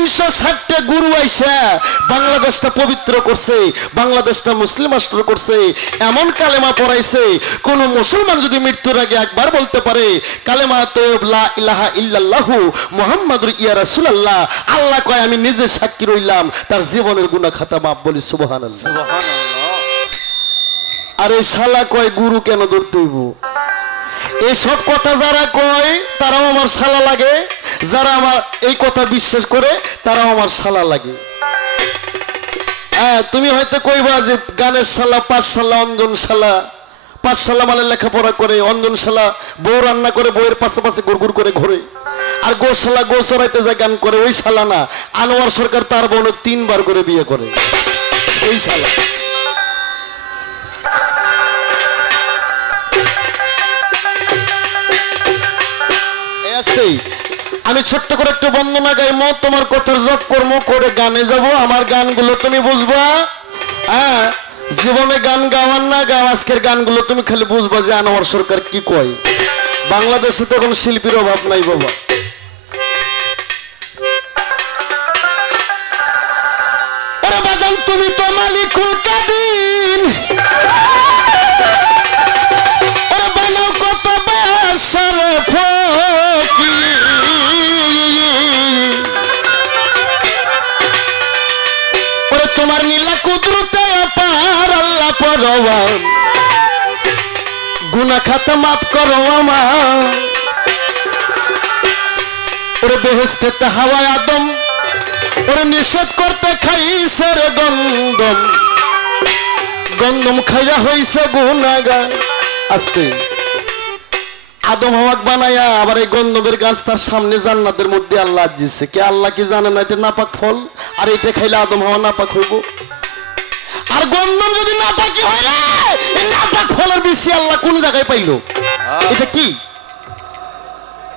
360টা গুরু আইসা বাংলাদেশটা পবিত্র করছে, বাংলাদেশটা মুসলিম রাষ্ট্র করছে, এমন কালেমা পড়াইছে কোন মুসলমান যদি মৃত্যুর আগে একবার বলতে পারে কালেমা তয়্যিব লা ইলাহা ইল্লাল্লাহু মুহাম্মাদুর ইয়া রাসূলুল্লাহ, আল্লাহ কয় আমি নিজে সাক্ষী রইলাম তার জীবনের গুনাহ খাতা মাফ। বলি সুবহানাল্লাহ। আর এই শালা কয় গুরু কেন ধরতে হইব? এইসব কথা যারা কয় তারাও আমার শালা লাগে, যারা আমার এই কথা বিশ্বাস করে তারাও আমার শালা লাগে। হ্যাঁ, তুমি হয়তো কইবা যে গানের শালা, পাঠশালা, অঞ্জনশালা। পাঠশালা মানে লেখাপড়া করে, অঞ্জনশালা বউ রান্না করে বউয়ের পাশে পাশে গুড়গুড় করে ঘোরে, আর গোশালা গো চড়াইতে যায় গান করে, ওই শালা না। আনোয়ার সরকার তার বোনের 3 বার করে বিয়ে করে, ওই শালা। আমি ছোট্ট করে একটু বন্দনা গাইমো, তোমার কথার জপ কর্ম করে গানে যাব, আমার গানগুলো তুমি বুঝবা। হ্যাঁ, জীবনে গান গাওয়ার না গাও, আজকের গানগুলো তুমি খালি বুঝবা যে আনোয়ার সরকার কি কয়। বাংলাদেশে তো কোনো শিল্পীর অভাব নাই বাবা। আরে বাজান তুমি তো মালিকুল কাদির, আরে বানাও কত বাসার তোমার নীলা কুদরতে পার আল্লাহ পরওয়ান, গুনাহ খাতা মাফ করো আমার। ওরে বেহেশতে হাওয়া আদম ওরে নিষেধ করতে খাইছে রে গন্ধম, গন্ধম খাইয়া হইছে গুনাহগার। আস্তে আদম হাওয়াক বানায়া আবার এই গন্ধমের গাছ তার সামনে জান্নাতের মধ্যে আল্লাহ দিচ্ছে। কে আল্লাহ কি জানে না এটা নাপাক ফল, আর এটা খাইলে আদম হাওয়া নাপাক হইব। আর গন্ধম যদি নাপাকি হয় রে, এই নাপাক ফলের বেশি আল্লাহ কোন জায়গায় পাইলো? এটা কি?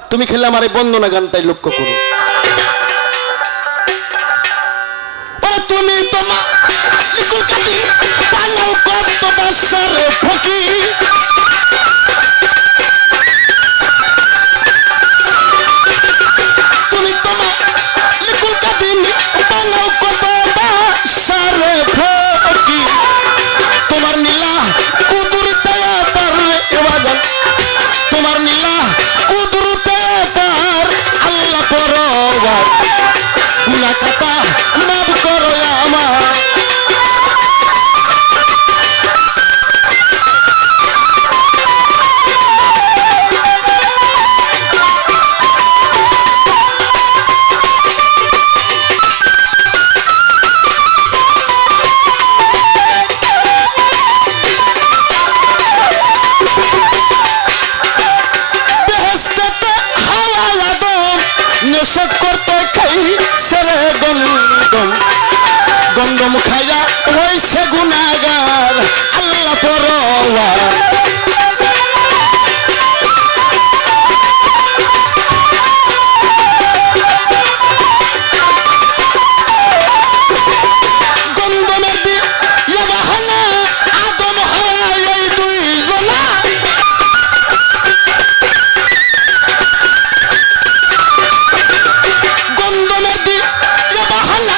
তুমি খেলে আমার এই বন্দনা গানটাই লক্ষ্য করো। তুমি তোমার লিকুল কাদির পালাও কত বাসার ফকির, তোমার নীলা কুদরতে পার এবাজান, তোমার নীলা কুদরতে পার আল্লাহ পরওয়ার, গুনাহ খাতা মাফ করো আমার। গন্ধম খাইয়া হইছে গুনাহগার আল্লাহ পরওয়ার। গন্ধমের দিয়া বাহানা আদম হাওয়া এই দুইজনা, গন্ধমের দিয়া বাহানা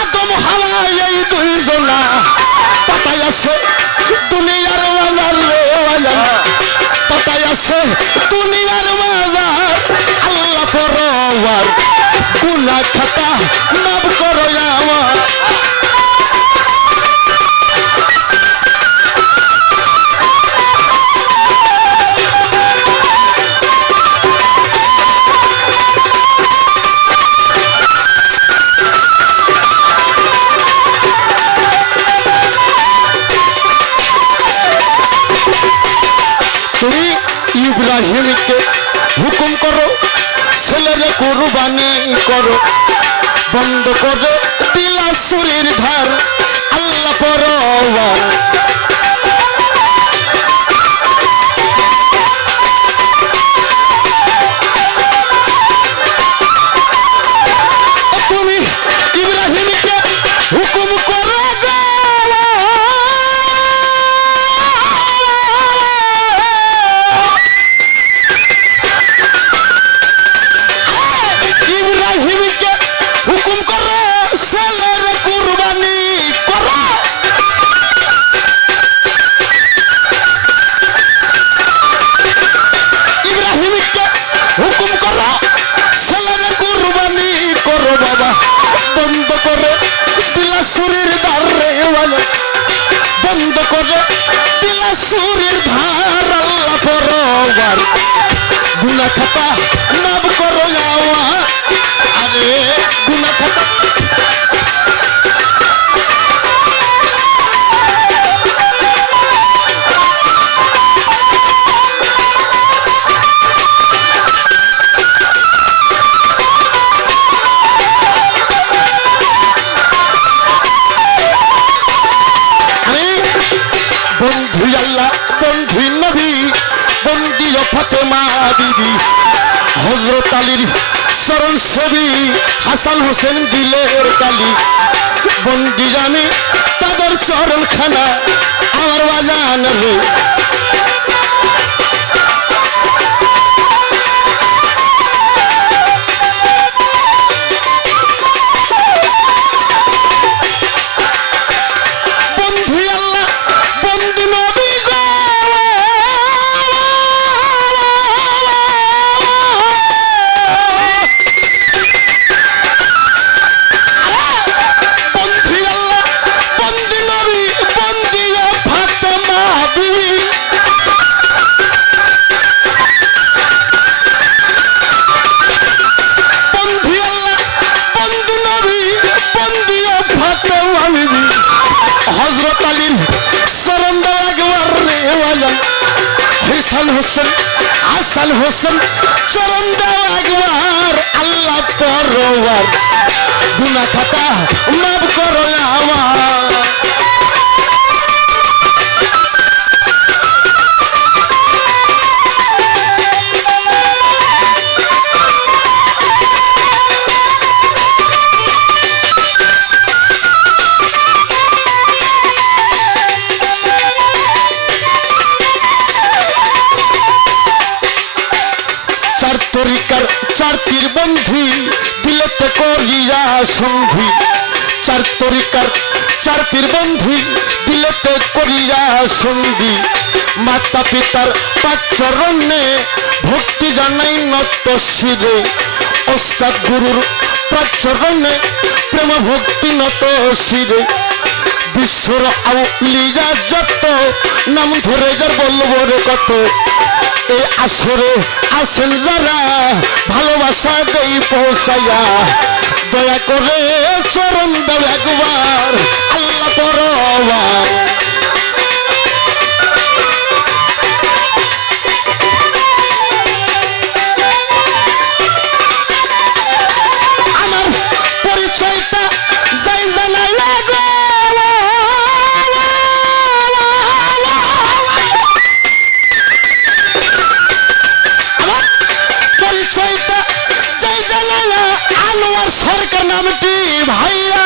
আদম হাওয়া এই দুইজনা, পাতায় আছে দুনিয়ার মাজার রে ওয়াজান, পাতায় আছে দুনিয়ার মাজার আল্লাহ পরওয়ার, গুনাহ খাতা মাফ করো আমার। তুমি ইব্রাহিমকে হুকুম করো ছেলেরে কুরবানি করো, বন্ধ করো দিলা ছুরির ধার আল্লাহ পরওয়ার। তুমি ইব্রাহিমকে হুকুম করো ইব্রাহিমকে হুকুম বন্ধ করে দিলা সুরের ধার রে ওয়ালা বন্ধ করে দিলা সুরের ধার আল্লাহ পরওয়ার গুনাহ খাতা মাফ করো আমার আরে গুনাহ খাতা বন্ধু আল্লাহ বন্ধু নবী বন্দি ফাতেমা বিবি হযরত আলীর চরণ ছবি হাসান হোসেন দিলের কালি বন্দি জানি তাদের চরণ খানা আমার বাজান রে হাসান হোসেন চরণ দাও একবার আল্লাহ পরওয়ার গুনাহ খাতা মাফ করো আমার তরিকার চার পীর বন্ধু দিলেতে করিয়া সন্ধি চার তরিকার চার পীর বন্ধু দিলেতে করিয়া সন্ধি মাতা পিতার পাঁচ চরণে ভক্তি জানাই নত শিরে ওস্তাদ গুরুর পাঁচ চরণে প্রেম ভক্তি নত শিরে বিশ্বর আউলিয়া যত নাম ধরে যার বলবো রে কত এই আসরে আছেন যারা ভালোবাসা দেই পৌঁছাইয়া দয়া করে চরণ দাও একবার আল্লাহ পরওয়ার আমার পরিচয়টা যাই জানাই লাগো সরকার নামটি ভাইয়া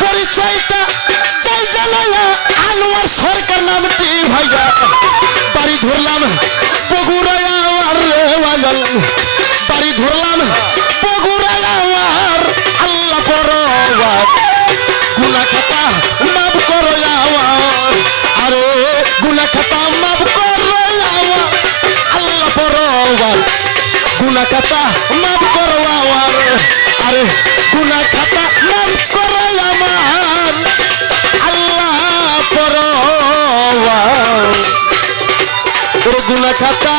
পরিচয়টা চাই জানা আনোয়ার সরকার নামটি ভাইয়া বাড়ি ধরলাম বগুড়ায় আমার বাজান বাড়ি ধরলাম বগুড়ায় আমার আল্লাহ পরওয়ার গুনাহ খাতা মাফ করো আমার আরে গুনাহ খাতা মাফ করো আমার আল্লাহ পরওয়ার গুনাহ খাতা মাফ করো আমার আরে গুনাহ খাতা মাফ করো আমার আল্লাহ পরওয়ার গুনাহ খাতা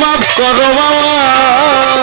মাফ করো আমার